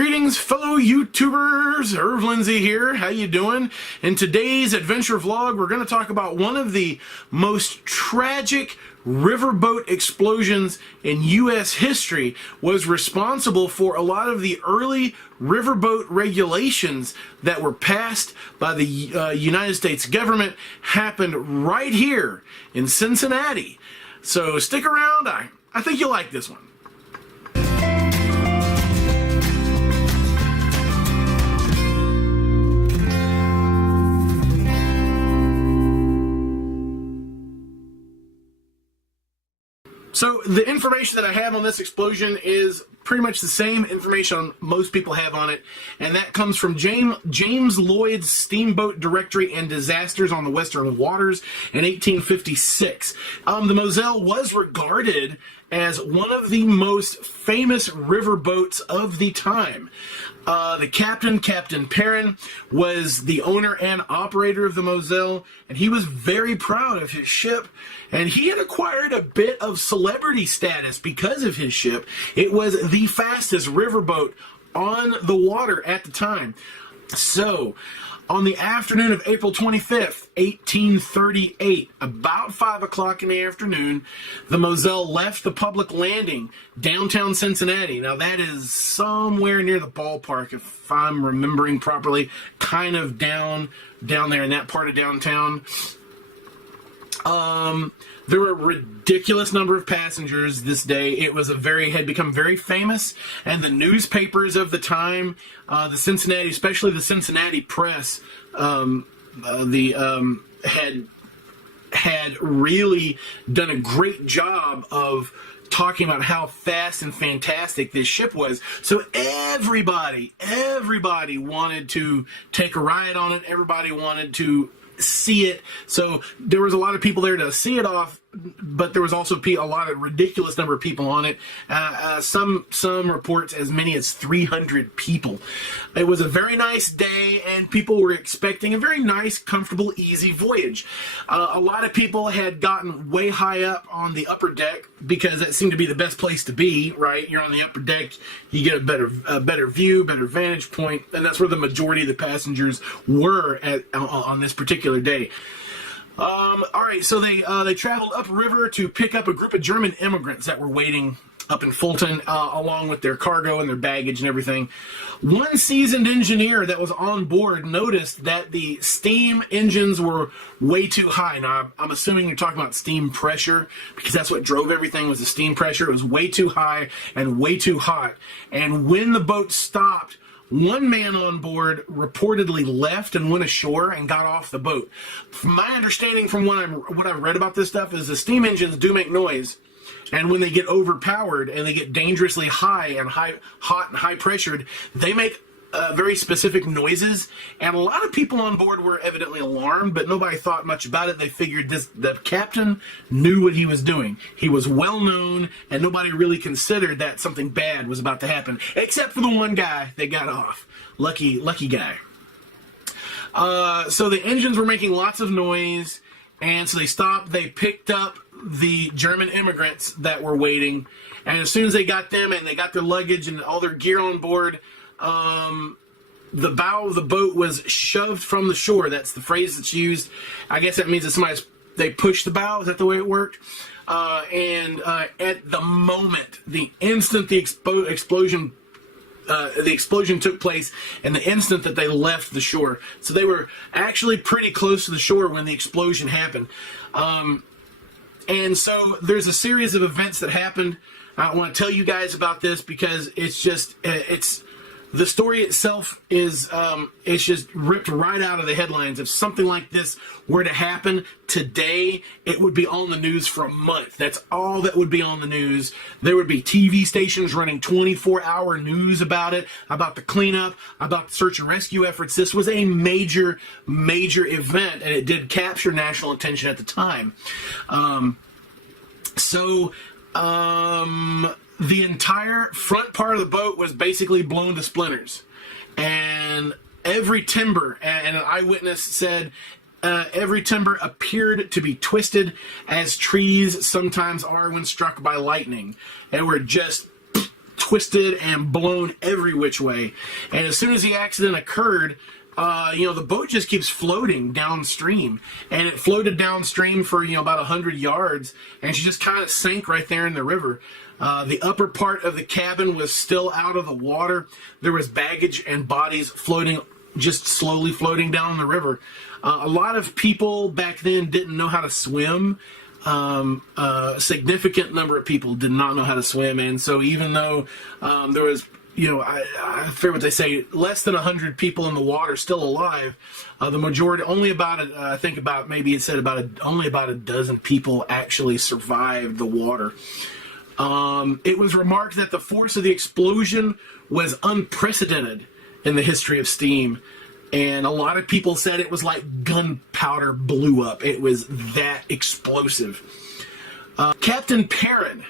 Greetings, fellow YouTubers. Irv Lindsay here. How you doing? In today's adventure vlog, we're going to talk about one of the most tragic riverboat explosions in U.S. history. Was responsible for a lot of the early riverboat regulations that were passed by the United States government. Happened right here in Cincinnati. So stick around. I think you'll like this one. So the information that I have on this explosion is pretty much the same information most people have on it, and that comes from James Lloyd's Steamboat Directory and Disasters on the Western Waters in 1856. The Moselle was regarded as one of the most famous riverboats of the time. The Captain Perrin, was the owner and operator of the Moselle, and he was very proud of his ship, and he had acquired a bit of celebrity status because of his ship. It was the fastest riverboat on the water at the time. So, on the afternoon of April 25th, 1838, about 5 o'clock in the afternoon, the Moselle left the public landing downtown Cincinnati. Now that is somewhere near the ballpark, if I'm remembering properly, kind of down there in that part of downtown. There were a ridiculous number of passengers this day. It was had become very famous, and the newspapers of the time, especially the Cincinnati Press, had really done a great job of talking about how fast and fantastic this ship was. So everybody wanted to take a ride on it. Everybody wanted to see it. So there was a lot of people there to see it off, but there was also a lot of ridiculous number of people on it. Some reports as many as 300 people. It was a very nice day, and people were expecting a very nice, comfortable, easy voyage. A lot of people had gotten way high up on the upper deck because that seemed to be the best place to be, right? You're on the upper deck, you get a better view, better vantage point, and that's where the majority of the passengers were on this particular day. Alright, so they traveled upriver to pick up a group of German immigrants that were waiting up in Fulton, along with their cargo and their baggage and everything. One seasoned engineer that was on board noticed that the steam engines were way too high. Now, I'm assuming you're talking about steam pressure, because that's what drove everything, was the steam pressure. It was way too high and way too hot. And when the boat stopped, one man on board reportedly left and went ashore and got off the boat. From my understanding, from what I've read about this stuff, is the steam engines do make noise, and when they get overpowered and they get dangerously hot and high pressured, they make very specific noises. And a lot of people on board were evidently alarmed, but nobody thought much about it. They figured the captain knew what he was doing. He was well known, and nobody really considered that something bad was about to happen, except for the one guy that got off. Lucky guy. So the engines were making lots of noise, and so they stopped. They picked up the German immigrants that were waiting, and as soon as they got them and they got their luggage and all their gear on board, the bow of the boat was shoved from the shore. That's the phrase that's used. I guess that means that they pushed the bow. Is that the way it worked? At the moment, the instant the explosion took place, and the instant that they left the shore. So they were actually pretty close to the shore when the explosion happened. And so there's a series of events that happened. I want to tell you guys about this because the story itself is it's just ripped right out of the headlines. If something like this were to happen today, it would be on the news for a month. That's all that would be on the news. There would be TV stations running 24-hour news about it, about the cleanup, about the search and rescue efforts. This was a major event, and it did capture national attention at the time. The entire front part of the boat was basically blown to splinters. And every timber, and an eyewitness said, every timber appeared to be twisted as trees sometimes are when struck by lightning. They were just twisted and blown every which way. And as soon as the accident occurred, the boat just keeps floating downstream, and it floated downstream for, about 100 yards, and she just kind of sank right there in the river. The upper part of the cabin was still out of the water. There was baggage and bodies floating, just slowly floating down the river. A lot of people back then didn't know how to swim. A significant number of people did not know how to swim, and so even though there was, I forget what they say, less than 100 people in the water still alive, the majority, only about, only about a dozen people actually survived the water. It was remarked that the force of the explosion was unprecedented in the history of steam. And a lot of people said it was like gunpowder blew up. It was that explosive. Captain Perrin,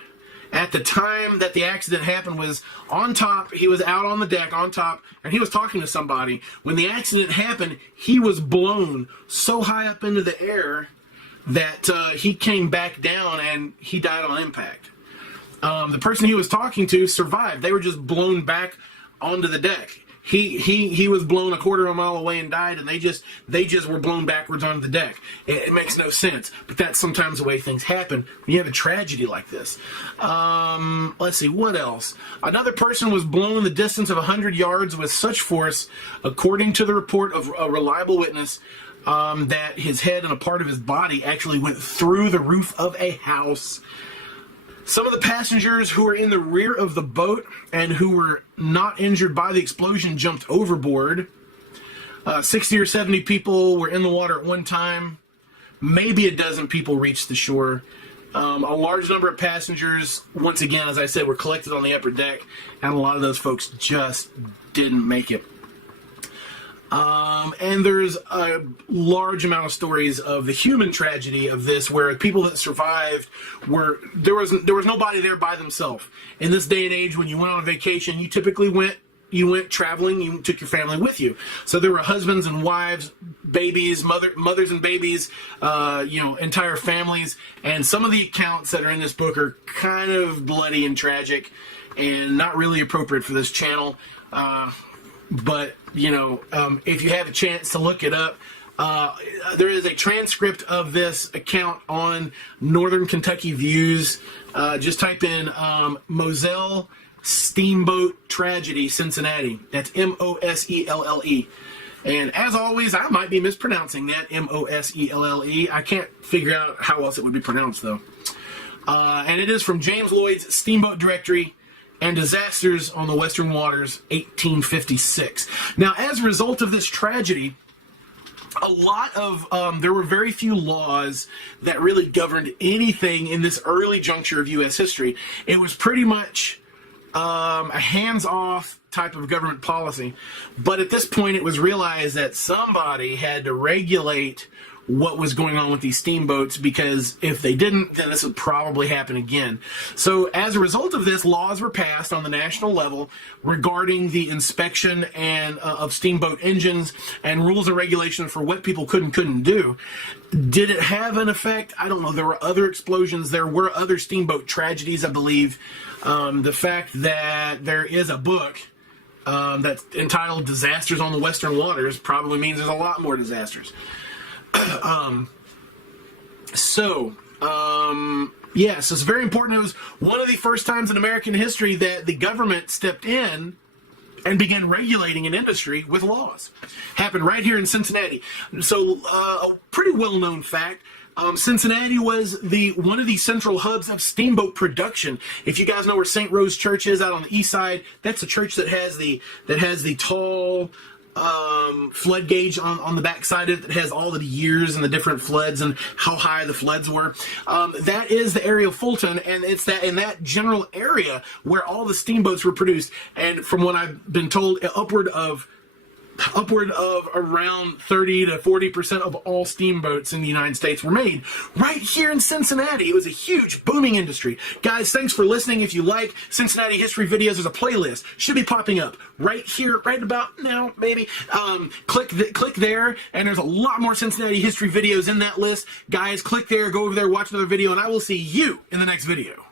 at the time that the accident happened, was on top. He was out on the deck on top, and he was talking to somebody. When the accident happened, he was blown so high up into the air that he came back down, and he died on impact. The person he was talking to survived. They were just blown back onto the deck. He was blown a quarter of a mile away and died, and they just were blown backwards onto the deck. It makes no sense, but that's sometimes the way things happen when you have a tragedy like this. Let's see, what else? Another person was blown the distance of 100 yards with such force, according to the report of a reliable witness, that his head and a part of his body actually went through the roof of a house. Some of the passengers who were in the rear of the boat and who were not injured by the explosion jumped overboard. 60 or 70 people were in the water at one time. Maybe a dozen people reached the shore. A large number of passengers, once again, as I said, were collected on the upper deck, and a lot of those folks just didn't make it. And there's a large amount of stories of the human tragedy of this, where people that survived there was nobody there by themselves. In this day and age, when you went on a vacation, you typically went traveling, you took your family with you. So there were husbands and wives, babies, mothers and babies, entire families. And some of the accounts that are in this book are kind of bloody and tragic and not really appropriate for this channel. But, if you have a chance to look it up, there is a transcript of this account on Northern Kentucky Views. Just type in Moselle Steamboat Tragedy, Cincinnati. That's Moselle. And as always, I might be mispronouncing that, Moselle. I can't figure out how else it would be pronounced, though. And it is from James Lloyd's Steamboat Directory and Disasters on the Western Waters, 1856. Now, as a result of this tragedy, there were very few laws that really governed anything in this early juncture of U.S. history. It was pretty much a hands-off type of government policy. But at this point, it was realized that somebody had to regulate what was going on with these steamboats, because if they didn't, then this would probably happen again. So as a result of this, laws were passed on the national level regarding the inspection and of steamboat engines, and rules and regulations for what people could and couldn't do. Did it have an effect? I don't know. There were other explosions. There were other steamboat tragedies, I believe. The fact that there is a book that's entitled Disasters on the Western Waters probably means there's a lot more disasters. So it's very important. It was one of the first times in American history that the government stepped in and began regulating an industry with laws. Happened right here in Cincinnati. So a pretty well-known fact, Cincinnati was one of the central hubs of steamboat production. If you guys know where St. Rose Church is out on the east side, that's a church that has the tall flood gauge on the back side of it, that has all of the years and the different floods and how high the floods were. That is the area of Fulton, and it's in that general area where all the steamboats were produced. And from what I've been told, upward of around 30 to 40% of all steamboats in the United States were made right here in Cincinnati. It was a huge, booming industry. Guys, thanks for listening. If you like Cincinnati history videos, there's a playlist. Should be popping up right here, right about now, maybe. Click there, and there's a lot more Cincinnati history videos in that list. Guys, click there, go over there, watch another video, and I will see you in the next video.